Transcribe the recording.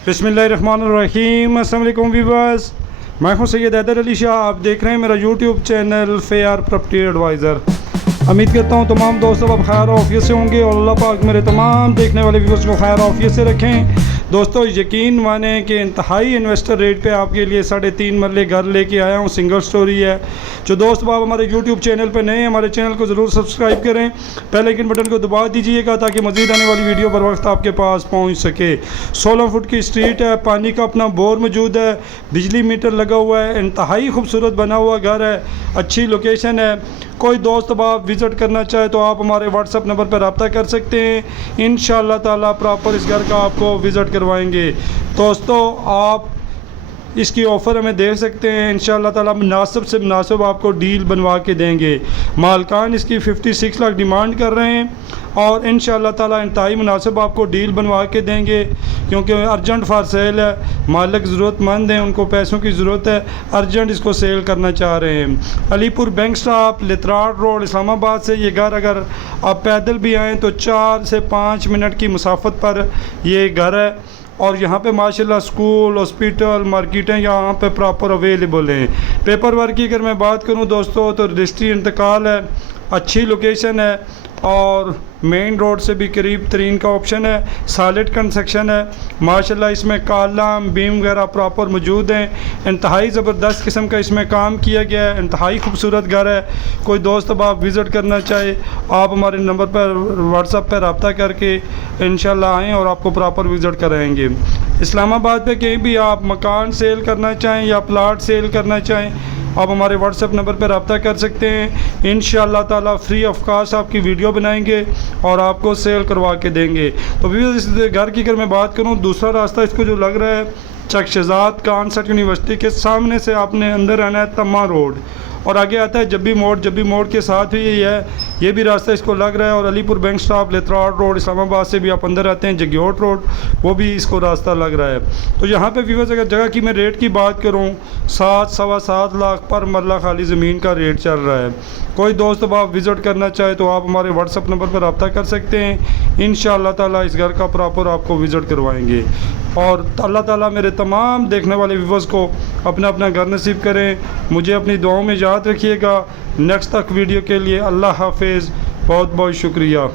बिस्मिल्लाहिर्रहमानिर्रहीम। अस्सलाम वालेकुम व्यूअर्स, मैं हूं सैयद हैदर अली शाह। आप देख रहे हैं मेरा YouTube channel fair property advisor. उम्मीद करता हूं तमाम दोस्तों अब खैर ऑफियत से होंगे और अल्लाह पाक मेरे तमाम देखने वाले व्यूअर्स को खैर ऑफियत से रखें। दोस्तों यकीन माने कि इंतहाई इन्वेस्टर रेट पे आपके लिए 3.5 मरले घर लेके आया हूँ। सिंगल स्टोरी है। जो दोस्त बाब हमारे यूट्यूब चैनल पे नए हैं, हमारे चैनल को ज़रूर सब्सक्राइब करें, बेल आइकन बटन को दबा दीजिएगा ताकि मज़ीद आने वाली वीडियो बर वक्त आपके पास पहुँच सके। 16 फुट की स्ट्रीट है, पानी का अपना बोर मौजूद है, बिजली मीटर लगा हुआ है, इंतहाई खूबसूरत बना हुआ घर है, अच्छी लोकेशन है। कोई दोस्त बाब विज़िट करना चाहे तो आप हमारे व्हाट्सअप नंबर पर रब्ता कर सकते हैं। इंशाअल्लाह ताला प्रॉपर इस घर का आपको विज़िट करवाएंगे। दोस्तों आप इसकी ऑफ़र हमें दे सकते हैं, इंशाअल्लाह ताला मुनासिब से मुनासिब आपको डील बनवा के देंगे। मालकान इसकी 56 लाख डिमांड कर रहे हैं और इंशाअल्लाह ताला इंतहाई मुनासिब आपको डील बनवा के देंगे, क्योंकि अर्जेंट फॉर सेल है। मालिक ज़रूरतमंद हैं, उनको पैसों की ज़रूरत है, अर्जेंट इसको सेल करना चाह रहे हैं। Alipur bank stop Lehtrar road Islamabad से ये घर अगर आप पैदल भी आएँ तो 4 से 5 मिनट की मुसाफत पर ये घर है। और यहाँ पे माशाल्लाह स्कूल, हॉस्पिटल, मार्केटें यहाँ पे प्रॉपर अवेलेबल हैं। पेपर वर्क की अगर मैं बात करूँ दोस्तों तो रजिस्ट्री इंतकाल है, अच्छी लोकेशन है और मेन रोड से भी करीब तरीन का ऑप्शन है। सॉलिड कंस्ट्रक्शन है माशाल्लाह, इसमें कॉलम बीम वगैरह प्रॉपर मौजूद हैं। इंतहाई ज़बरदस्त किस्म का इसमें काम किया गया है, इंतहाई खूबसूरत घर है। कोई दोस्त अब आप विज़िट करना चाहे आप हमारे नंबर पर व्हाट्सएप पर रब्ता करके इंशाल्लाह आएँ और आपको प्रॉपर विज़िट कराएँगे। इस्लामाबाद पे कहीं भी आप मकान सेल करना चाहें या प्लाट सेल करना चाहें आप हमारे व्हाट्सएप नंबर पर रब्ता कर सकते हैं। इंशाअल्लाह ताला फ्री ऑफ कास्ट आपकी वीडियो बनाएंगे और आपको सेल करवा के देंगे। तो भी इस घर की अगर मैं बात करूं, दूसरा रास्ता इसको जो लग रहा है चक शहजाद कॉन्सेप्ट यूनिवर्सिटी के सामने से आपने अंदर आना है तम्मा रोड और आगे आता है जब्बी मोड़ के साथ ही ये है, ये भी रास्ता इसको लग रहा है। और Alipur bank stop Lehtrar road Islamabad से भी आप अंदर आते हैं जग्योट रोड, वो भी इसको रास्ता लग रहा है। तो यहाँ पे व्यूअर्स अगर जगह की मैं रेट की बात करूँ 7-7.25 लाख पर मरला खाली ज़मीन का रेट चल रहा है। कोई दोस्त अब आप विज़िट करना चाहे तो आप हमारे व्हाट्सअप नंबर पर रब्ता कर सकते हैं। इंशाअल्लाह ताला इस घर का प्रॉपर आपको विज़िट करवाएंगे और अल्लाह ताला मेरे तमाम देखने वाले व्यूअर्स को अपना अपना घर नसीब करें। मुझे अपनी दुआओं में याद रखिएगा। नेक्स्ट तक वीडियो के लिए अल्लाह हाफिज़, बहुत बहुत शुक्रिया।